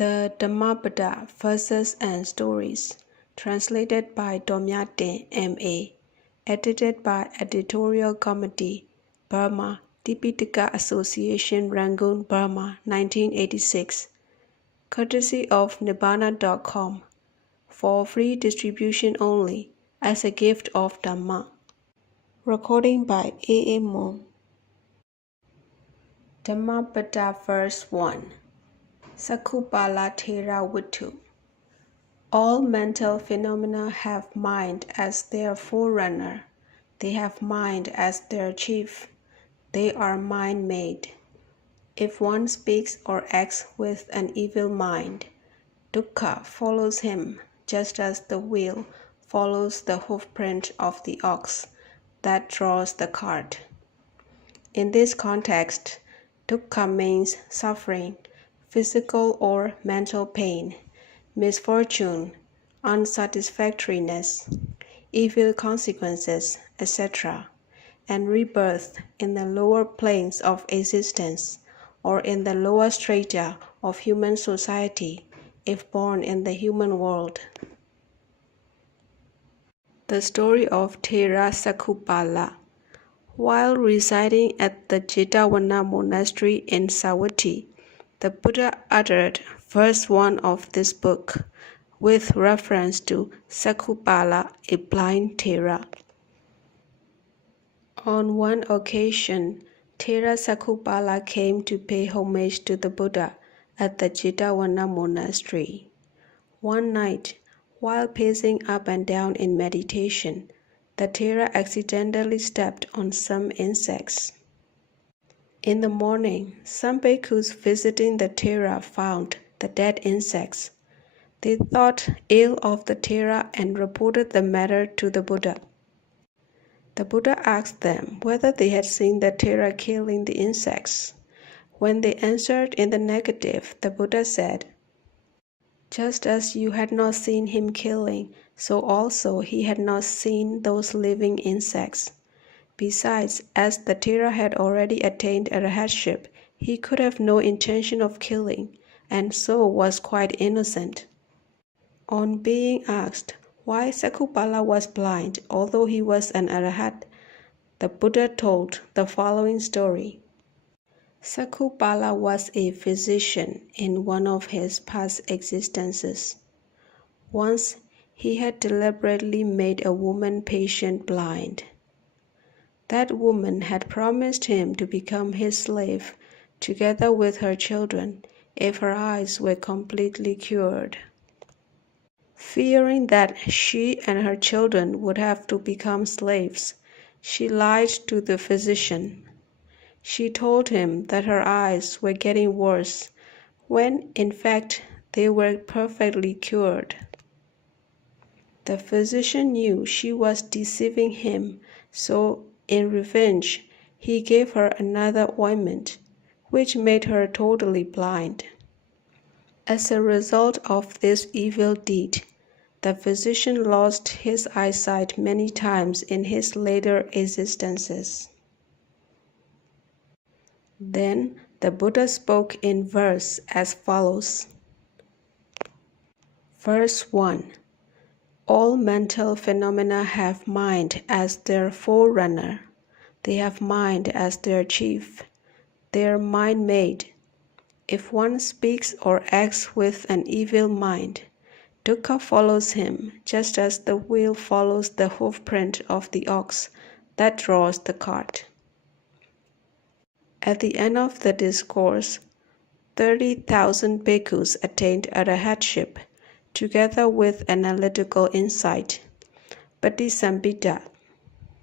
The Dhammapada Verses and Stories, translated by Domyatin M.A., edited by Editorial Committee, Burma, Tipitaka Association, Rangoon, Burma, 1986, courtesy of Nibbana.com, for free distribution only, as a gift of Dhamma. Recording by A.A. Moon. Dhammapada Verse 1. Cakkhupala Thera Vittu. All mental phenomena have mind as their forerunner. They have mind as their chief. They are mind-made. If one speaks or acts with an evil mind, dukkha follows him, just as the wheel follows the hoofprint of the ox that draws the cart. In this context, dukkha means suffering, physical or mental pain, misfortune, unsatisfactoriness, evil consequences, etc., and rebirth in the lower planes of existence or in the lower strata of human society if born in the human world. The story of Thera Cakkhupala. While residing at the Jetavana monastery in Savatthi, the Buddha uttered verse 1 of this book with reference to Cakkhupala, a blind Thera. On one occasion, Thera Cakkhupala came to pay homage to the Buddha at the Jetavana monastery. One night, while pacing up and down in meditation, the Thera accidentally stepped on some insects. In the morning, some bhikkhus visiting the Thera found the dead insects. They thought ill of the Thera and reported the matter to the Buddha. The Buddha asked them whether they had seen the Thera killing the insects. When they answered in the negative, the Buddha said, "Just as you had not seen him killing, so also he had not seen those living insects. Besides, as the Thera had already attained arhatship, he could have no intention of killing, and so was quite innocent." On being asked why Cakkhupala was blind, although he was an arhat, the Buddha told the following story. Cakkhupala was a physician in one of his past existences. Once, he had deliberately made a woman patient blind. That woman had promised him to become his slave, together with her children, if her eyes were completely cured. Fearing that she and her children would have to become slaves, she lied to the physician. She told him that her eyes were getting worse, when in fact they were perfectly cured. The physician knew she was deceiving him, so in revenge, he gave her another ointment, which made her totally blind. As a result of this evil deed, the physician lost his eyesight many times in his later existences. Then the Buddha spoke in verse as follows. Verse 1. All mental phenomena have mind as their forerunner. They have mind as their chief. They are mind-made. If one speaks or acts with an evil mind, dukkha follows him, just as the wheel follows the hoofprint of the ox that draws the cart. At the end of the discourse, 30,000 bhikkhus attained arhatship, together with analytical insight, patisambhida,